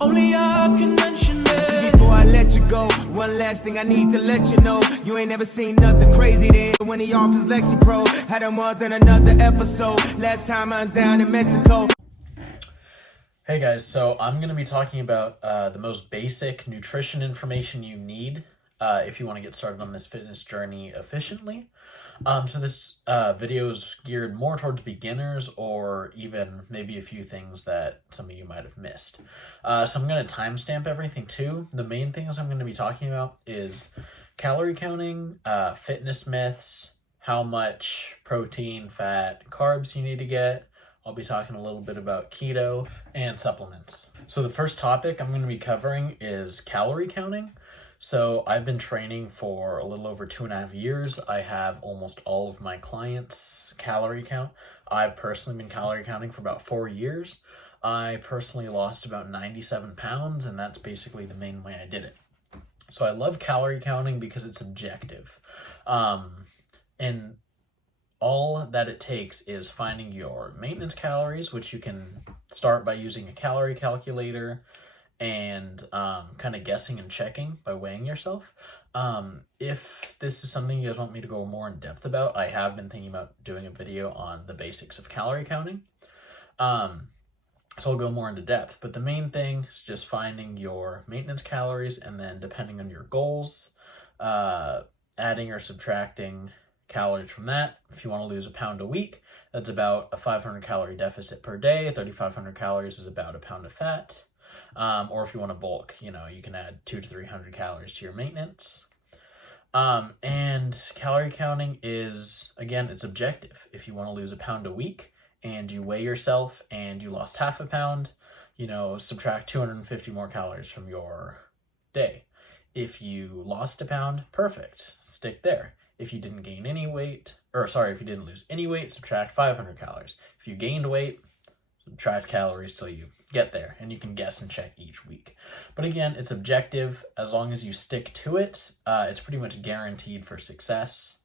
Only I can mention it. Before I let you go, one last thing I need to let you know. You ain't never seen nothing crazy there. When he offers Lexi Pro, had him more than another episode. Last time I'm down in Mexico. Hey guys, so I'm going to be talking about the most basic nutrition information you need if you want to get started on this fitness journey efficiently. So this video is geared more towards beginners or even maybe a few things that some of you might have missed. So I'm going to timestamp everything too. The main things I'm going to be talking about is calorie counting, fitness myths, how much protein, fat, carbs you need to get. I'll be talking a little bit about keto and supplements. So the first topic I'm going to be covering is calorie counting. So I've been training for a little over 2.5 years. I have almost all of my clients calorie count. I've personally been calorie counting for about 4 years. I personally lost about 97 pounds, and that's basically the main way I did it. So I love calorie counting because it's objective. And all that it takes is finding your maintenance calories, which you can start by using a calorie calculator and kind of guessing and checking by weighing yourself. If this is something you guys want me to go more in depth about, I have been thinking about doing a video on the basics of calorie counting. So I'll go more into depth, but the main thing is just finding your maintenance calories, and then depending on your goals, adding or subtracting calories from that. If you want to lose a pound a week, that's about a 500 calorie deficit per day. 3,500 calories is about a pound of fat. Or if you want to bulk, you can add 200 to 300 calories to your maintenance. And calorie counting is, again, it's objective. If you want to lose a pound a week and you weigh yourself and you lost half a pound, subtract 250 more calories from your day. If you lost a pound, perfect, stick there. If you didn't gain any weight, if you didn't lose any weight, subtract 500 calories. If you gained weight, subtract calories till you get there, and you can guess and check each week. But again, it's objective. As long as you stick to it, it's pretty much guaranteed for success,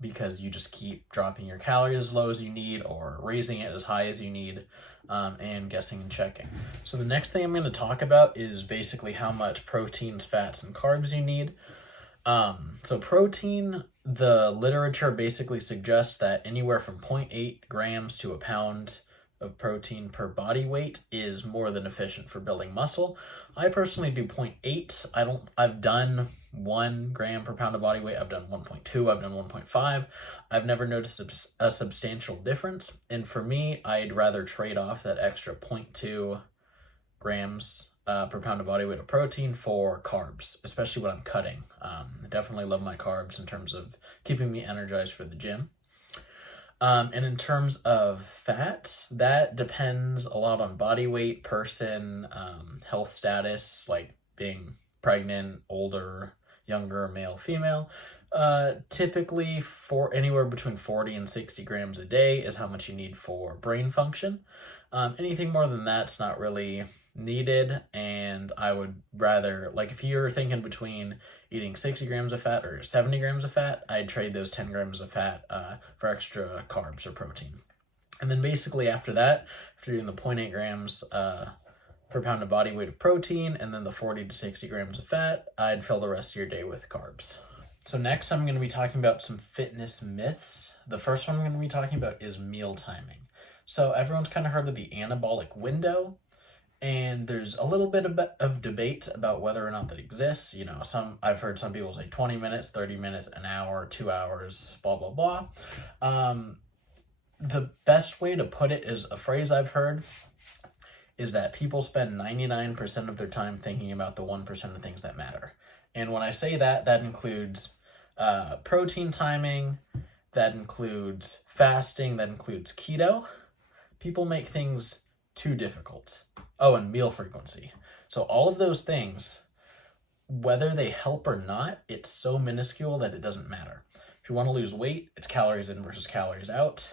because you just keep dropping your calories as low as you need or raising it as high as you need, and guessing and checking. So the next thing I'm going to talk about is basically how much proteins, fats, and carbs you need. So protein, the literature basically suggests that anywhere from 0.8 grams to a pound of protein per body weight is more than efficient for building muscle. I personally do 0.8. I've done 1 gram per pound of body weight. I've done 1.2. I've done 1.5. I've never noticed a substantial difference. And for me, I'd rather trade off that extra 0.2 grams per pound of body weight of protein for carbs, especially when I'm cutting. I definitely love my carbs in terms of keeping me energized for the gym. And in terms of fats, that depends a lot on body weight, person, health status, like being pregnant, older, younger, male, female. Typically for anywhere between 40 and 60 grams a day is how much you need for brain function. Anything more than that's not really needed, and I would rather, if you're thinking between eating 60 grams of fat or 70 grams of fat, I'd trade those 10 grams of fat for extra carbs or protein. And then basically after that, after doing the 0.8 grams per pound of body weight of protein and then the 40 to 60 grams of fat, I'd fill the rest of your day with carbs. So next I'm going to be talking about some fitness myths. The first one I'm going to be talking about is meal timing. So everyone's kind of heard of the anabolic window, and there's a little bit of debate about whether or not that exists. I've heard some people say 20 minutes, 30 minutes, an hour, 2 hours, blah, blah, blah. The best way to put it is a phrase I've heard is that people spend 99% of their time thinking about the 1% of things that matter. And when I say that, that includes protein timing, that includes fasting, that includes keto. People make things too difficult. Oh, and meal frequency. So all of those things, whether they help or not, it's so minuscule that it doesn't matter. If you want to lose weight, it's calories in versus calories out.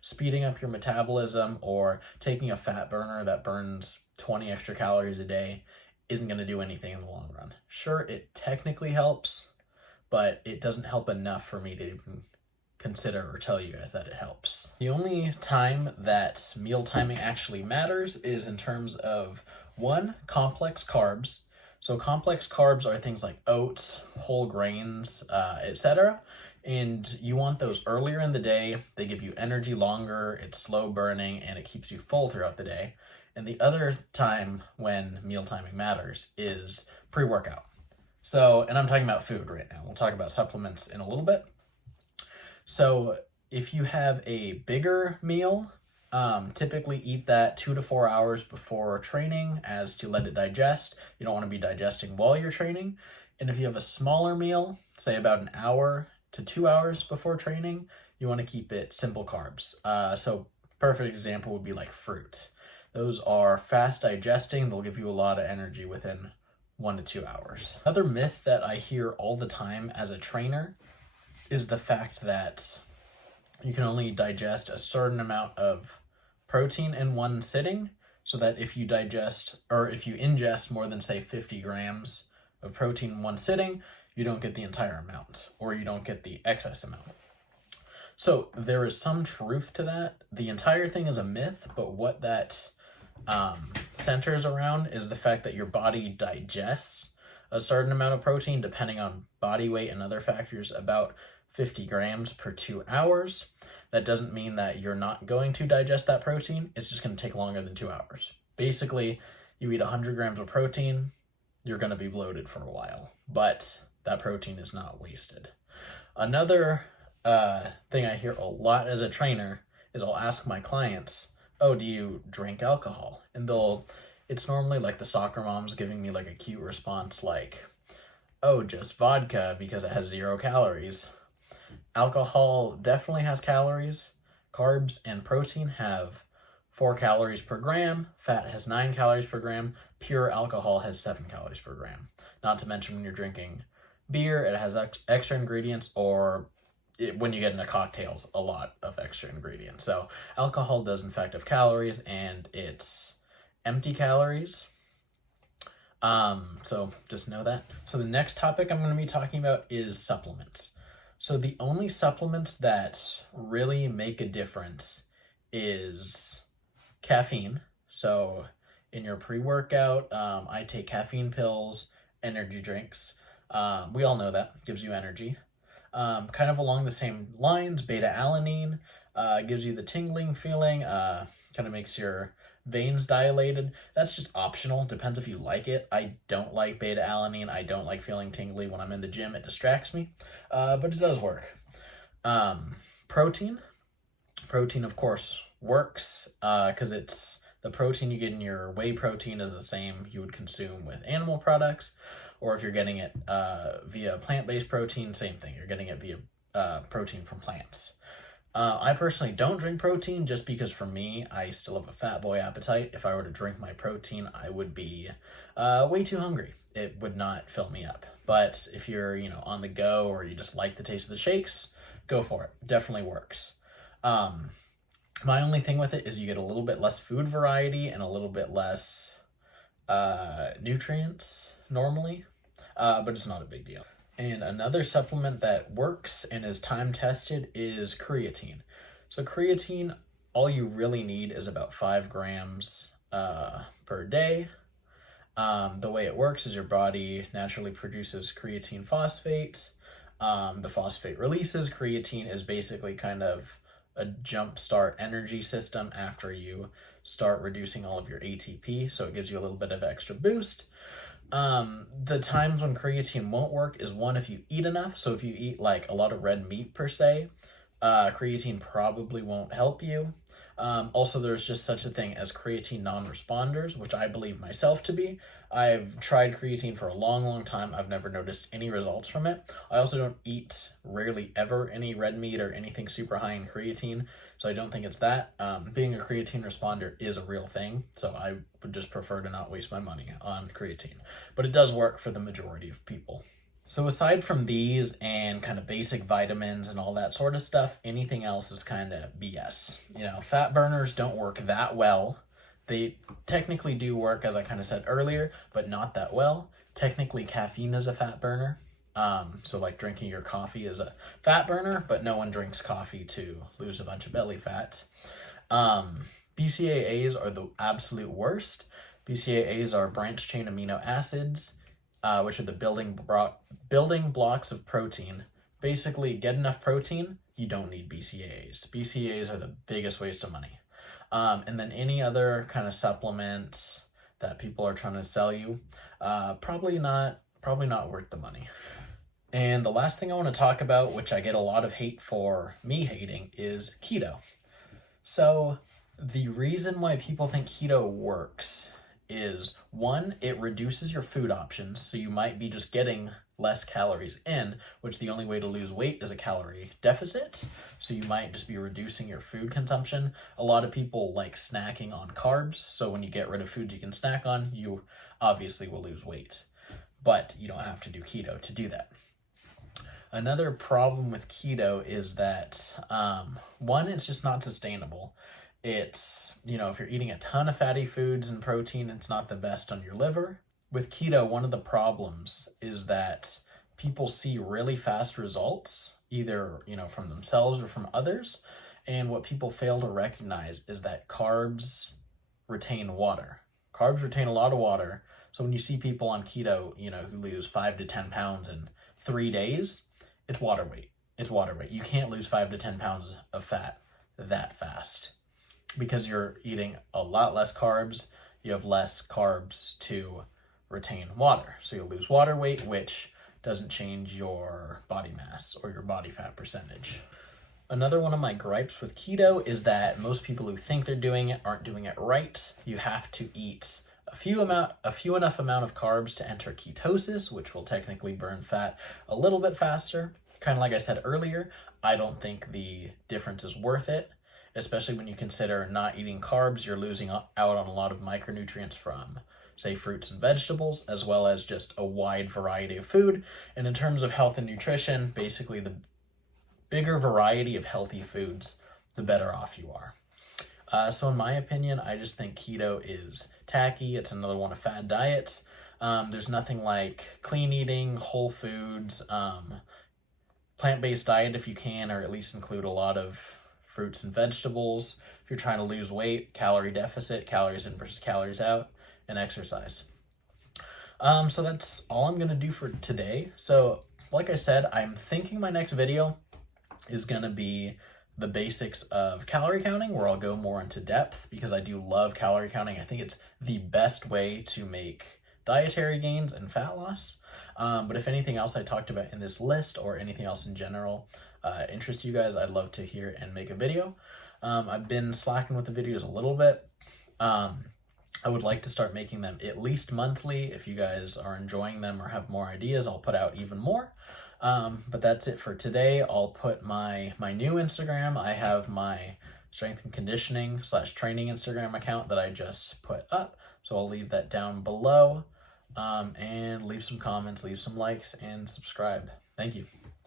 Speeding up your metabolism or taking a fat burner that burns 20 extra calories a day isn't going to do anything in the long run. Sure, it technically helps, but it doesn't help enough for me to even consider or tell you guys that it helps. The only time that meal timing actually matters is in terms of One, complex carbs. So complex carbs are things like oats, whole grains, etc. And you want those earlier in the day. They give you energy longer, it's slow burning, and it keeps you full throughout the day. And the other time when meal timing matters is pre-workout. So, and I'm talking about food right now. We'll talk about supplements in a little bit. So if you have a bigger meal, typically eat that 2 to 4 hours before training as to let it digest. You don't want to be digesting while you're training. And if you have a smaller meal, say about an hour to 2 hours before training, you want to keep it simple carbs. So perfect example would be like fruit. Those are fast digesting. They'll give you a lot of energy within 1 to 2 hours. Another myth that I hear all the time as a trainer is the fact that you can only digest a certain amount of protein in one sitting, so that if you digest or if you ingest more than say 50 grams of protein in one sitting, you don't get the entire amount or you don't get the excess amount. So there is some truth to that. The entire thing is a myth, but what that centers around is the fact that your body digests a certain amount of protein depending on body weight and other factors, about 50 grams per 2 hours. That doesn't mean that you're not going to digest that protein. It's just going to take longer than 2 hours. Basically, you eat 100 grams of protein, you're going to be bloated for a while, but that protein is not wasted. Another thing I hear a lot as a trainer is I'll ask my clients, oh, do you drink alcohol? And it's normally like the soccer moms giving me like a cute response like, oh, just vodka because it has 0 calories. Alcohol definitely has calories. Carbs and protein have 4 calories per gram. Fat has 9 calories per gram. Pure alcohol has 7 calories per gram. Not to mention when you're drinking beer, it has extra ingredients, or when you get into cocktails, a lot of extra ingredients. So alcohol does in fact have calories, and it's empty calories. So just know that. So the next topic I'm going to be talking about is supplements. So the only supplements that really make a difference is caffeine. So in your pre-workout, I take caffeine pills, energy drinks. We all know that gives you energy. Kind of along the same lines, beta-alanine gives you the tingling feeling, kind of makes your veins dilated. That's just optional, depends if you like it. I don't like beta-alanine. I don't like feeling tingly when I'm in the gym. It distracts me, but it does work. Protein, of course, works because it's the protein you get in your whey protein is the same you would consume with animal products. Or if you're getting it via plant-based protein, same thing. You're getting it via protein from plants. I personally don't drink protein just because for me, I still have a fat boy appetite. If I were to drink my protein, I would be way too hungry. It would not fill me up. But if you're, on the go or you just like the taste of the shakes, go for it. Definitely works. My only thing with it is you get a little bit less food variety and a little bit less nutrients normally, but it's not a big deal. And another supplement that works and is time tested is creatine. So creatine, all you really need is about 5 grams per day. The way it works is your body naturally produces creatine phosphates. The phosphate releases. Creatine is basically kind of a jumpstart energy system after you start reducing all of your ATP. So it gives you a little bit of extra boost. The times when creatine won't work is one, if you eat enough. So if you eat like a lot of red meat per se, creatine probably won't help you. Also, there's just such a thing as creatine non-responders, which I believe myself to be. I've tried creatine for a long, long time. I've never noticed any results from it. I also don't eat, rarely ever, any red meat or anything super high in creatine, so I don't think it's that. Being a creatine responder is a real thing, so I would just prefer to not waste my money on creatine. But it does work for the majority of people. So aside from these and kind of basic vitamins and all that sort of stuff, anything else is kind of BS. Fat burners don't work that well. They technically do work, as I kind of said earlier, but not that well. Technically, caffeine is a fat burner. So like drinking your coffee is a fat burner, but no one drinks coffee to lose a bunch of belly fat. BCAAs are the absolute worst. BCAAs are branched chain amino acids, which are the building blocks of protein. Basically, get enough protein, you don't need BCAAs. BCAAs are the biggest waste of money. And then any other kind of supplements that people are trying to sell you, probably not worth the money. And the last thing I want to talk about, which I get a lot of hate for me hating, is keto. So the reason why people think keto works is, one, it reduces your food options, so you might be just getting less calories in, which the only way to lose weight is a calorie deficit, so you might just be reducing your food consumption. A lot of people like snacking on carbs, so when you get rid of foods you can snack on, you obviously will lose weight, but you don't have to do keto to do that. Another problem with keto is that, one, it's just not sustainable. It's, if you're eating a ton of fatty foods and protein, it's not the best on your liver. With keto, one of the problems is that people see really fast results, either, from themselves or from others. And what people fail to recognize is that carbs retain water. Carbs retain a lot of water. So when you see people on keto, who lose 5 to 10 pounds in 3 days, it's water weight. It's water weight. You can't lose 5 to 10 pounds of fat that fast because you're eating a lot less carbs. You have less carbs to retain water. So you'll lose water weight, which doesn't change your body mass or your body fat percentage. Another one of my gripes with keto is that most people who think they're doing it aren't doing it right. You have to eat a few enough amount of carbs to enter ketosis, which will technically burn fat a little bit faster. Kind of like I said earlier, I don't think the difference is worth it, especially when you consider not eating carbs, you're losing out on a lot of micronutrients from, say, fruits and vegetables, as well as just a wide variety of food. And in terms of health and nutrition, basically the bigger variety of healthy foods, the better off you are. So in my opinion, I just think keto is tacky. It's another one of fad diets. There's nothing like clean eating, whole foods, plant-based diet if you can, or at least include a lot of fruits and vegetables. If you're trying to lose weight, calorie deficit, calories in versus calories out, and exercise. So that's all I'm going to do for today. So like I said, I'm thinking my next video is going to be the basics of calorie counting, where I'll go more into depth because I do love calorie counting. I think it's the best way to make dietary gains and fat loss. But if anything else I talked about in this list or anything else in general interests you guys, I'd love to hear and make a video. I've been slacking with the videos a little bit. I would like to start making them at least monthly. If you guys are enjoying them or have more ideas, I'll put out even more. But that's it for today. I'll put my new Instagram. I have my strength and conditioning / training Instagram account that I just put up. So I'll leave that down below. And leave some comments, leave some likes, and subscribe. Thank you.